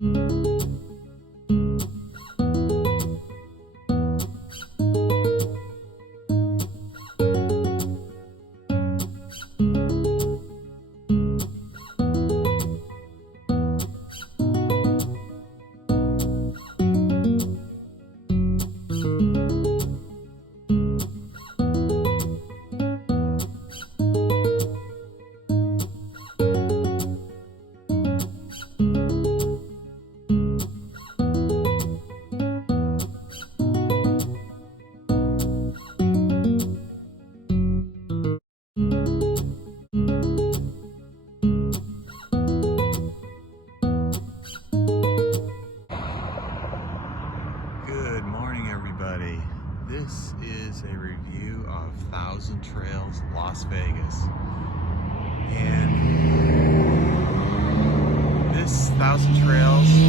Good morning, everybody. This is a review of Thousand Trails, Las Vegas. And this Thousand Trails, a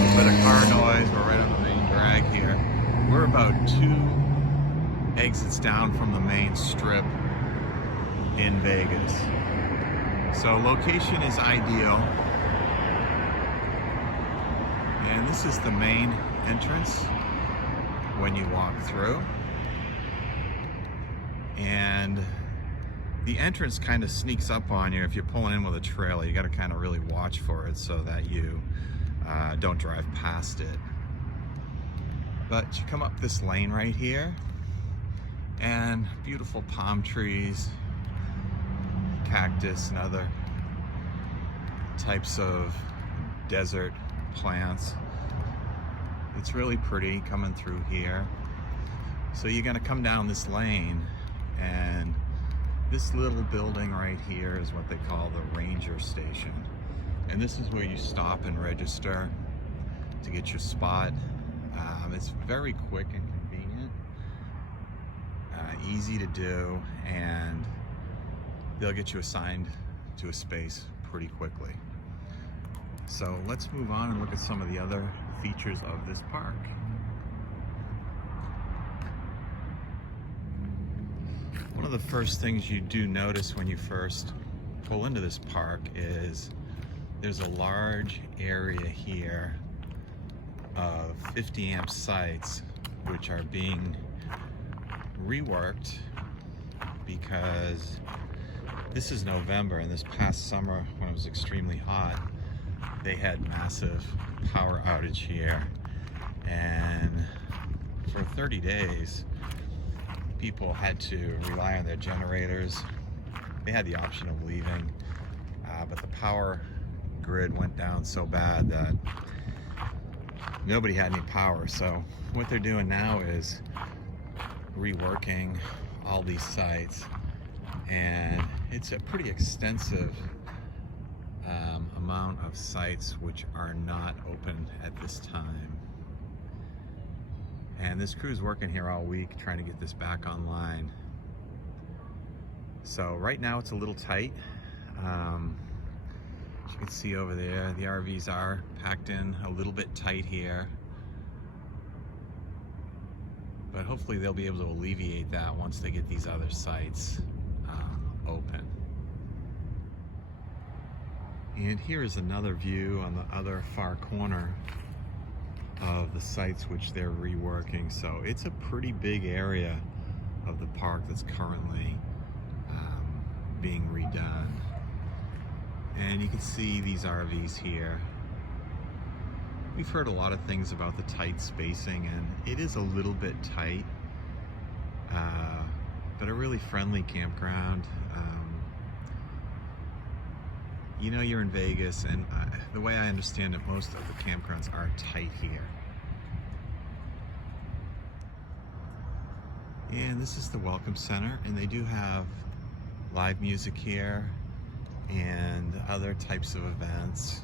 little bit of car noise, we're right on the main drag here. We're about 2 exits down from the main strip in Vegas. So location is ideal. And this is the main entrance when you walk through. And the entrance kind of sneaks up on you if you're pulling in with a trailer. You got to kind of really watch for it so that you don't drive past it. But you come up this lane right here, and beautiful palm trees, cactus, and other types of desert plants. It's really pretty coming through here. So you're gonna come down this lane, and this little building right here is what they call the ranger station. And this is where you stop and register to get your spot. It's very quick and convenient, easy to do, and they'll get you assigned to a space pretty quickly. So let's move on and look at some of the other features of this park. One of the first things you do notice when you first pull into this park is there's a large area here of 50 amp sites which are being reworked because this is November, and this past summer when it was extremely hot, they had massive power outage here, and for 30 days people had to rely on their generators. They had the option of leaving, but the power grid went down so bad that nobody had any power. So what they're doing now is reworking all these sites, and it's a pretty extensive amount of sites which are not open at this time. And this crew's working here all week trying to get this back online. So right now it's a little tight. As you can see over there, the RVs are packed in a little bit tight here. But hopefully they'll be able to alleviate that once they get these other sites open. And here is another view on the other far corner of the sites which they're reworking. So it's a pretty big area of the park that's currently being redone. And you can see these RVs here. We've heard a lot of things about the tight spacing, and it is a little bit tight, but a really friendly campground. You know, you're in Vegas, and the way I understand it, most of the campgrounds are tight here. And this is the Welcome Center, and they do have live music here and other types of events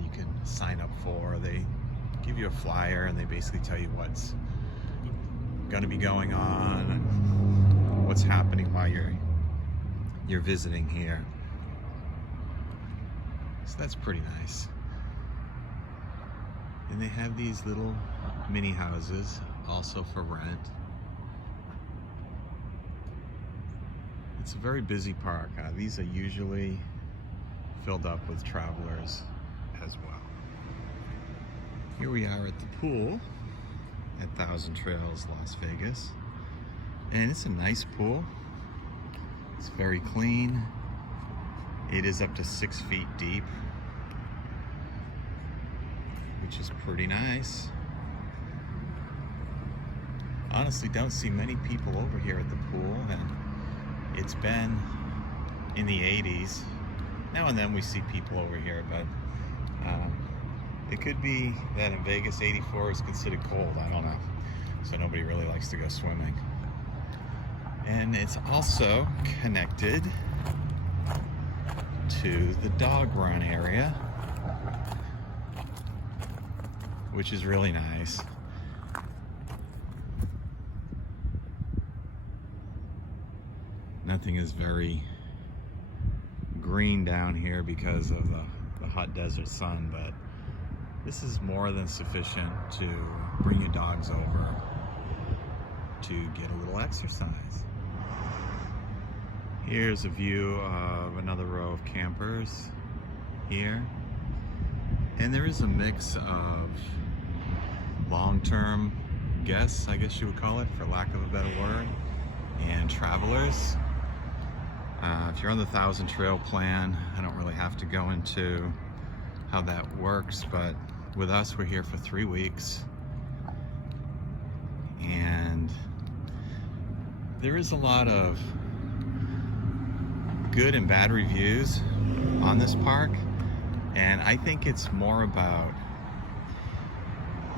you can sign up for. They give you a flyer, and they basically tell you what's going to be going on and what's happening while you're visiting here. So that's pretty nice. And they have these little mini houses also for rent. It's a very busy park. These are usually filled up with travelers as well. Here we are at the pool at Thousand Trails, Las Vegas. And it's a nice pool. It's very clean. It is up to 6 feet deep, which is pretty nice. Honestly, don't see many people over here at the pool, and it's been in the 80s. Now and then we see people over here, but it could be that in Vegas 84 is considered cold, I don't know. So nobody really likes to go swimming. And it's also connected to the dog run area, which is really nice. Nothing is very green down here because of the hot desert sun, but this is more than sufficient to bring your dogs over to get a little exercise. Here's a view of another row of campers here. And there is a mix of long-term guests, I guess you would call it, for lack of a better word, and travelers. If you're on the Thousand Trail plan, I don't really have to go into how that works, but with us, we're here for 3 weeks. And there is a lot of good and bad reviews on this park. And I think it's more about,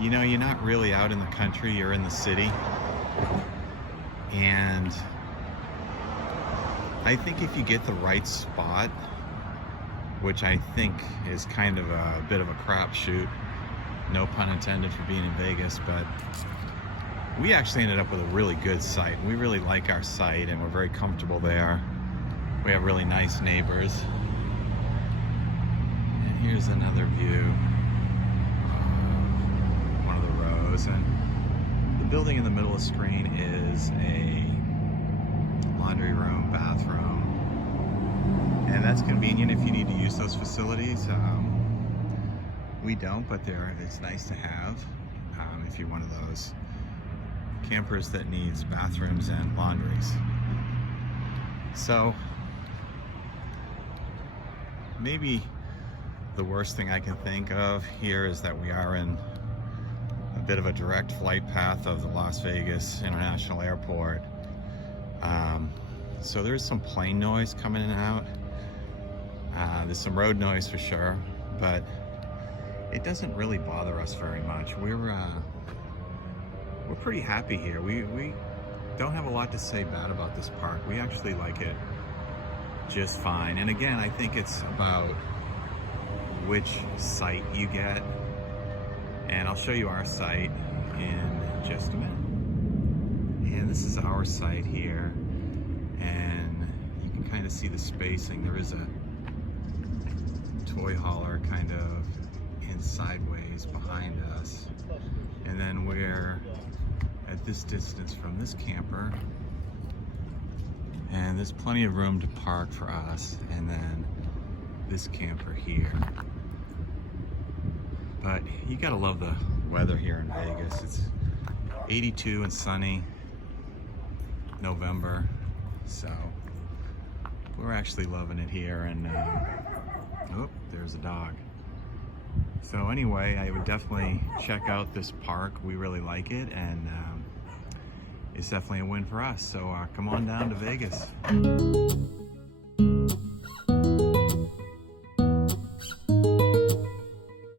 you know, you're not really out in the country, you're in the city. And I think if you get the right spot, which I think is kind of a bit of a crapshoot, no pun intended for being in Vegas, but we actually ended up with a really good site. We really like our site and we're very comfortable there. We have really nice neighbors. And here's another view of one of the rows. And the building in the middle of the screen is a laundry room, bathroom, and that's convenient if you need to use those facilities. We don't, but it's nice to have if you're one of those campers that needs bathrooms and laundries. So maybe the worst thing I can think of here is that we are in a bit of a direct flight path of the Las Vegas International Airport. So there's some plane noise coming in and out. There's some road noise for sure, but it doesn't really bother us very much. We're pretty happy here. We don't have a lot to say bad about this park. We actually like it just fine. And again, I think it's about which site you get. And I'll show you our site in just a minute. And this is our site here. And you can kind of see the spacing. There is a toy hauler kind of in sideways behind us. And then we're at this distance from this camper. And there's plenty of room to park for us. And then this camper here. But you gotta love the weather here in Vegas. It's 82 and sunny, November. So we're actually loving it here. And oh, there's a dog. So anyway, I would definitely check out this park. We really like it, and it's definitely a win for us. So come on down to Vegas.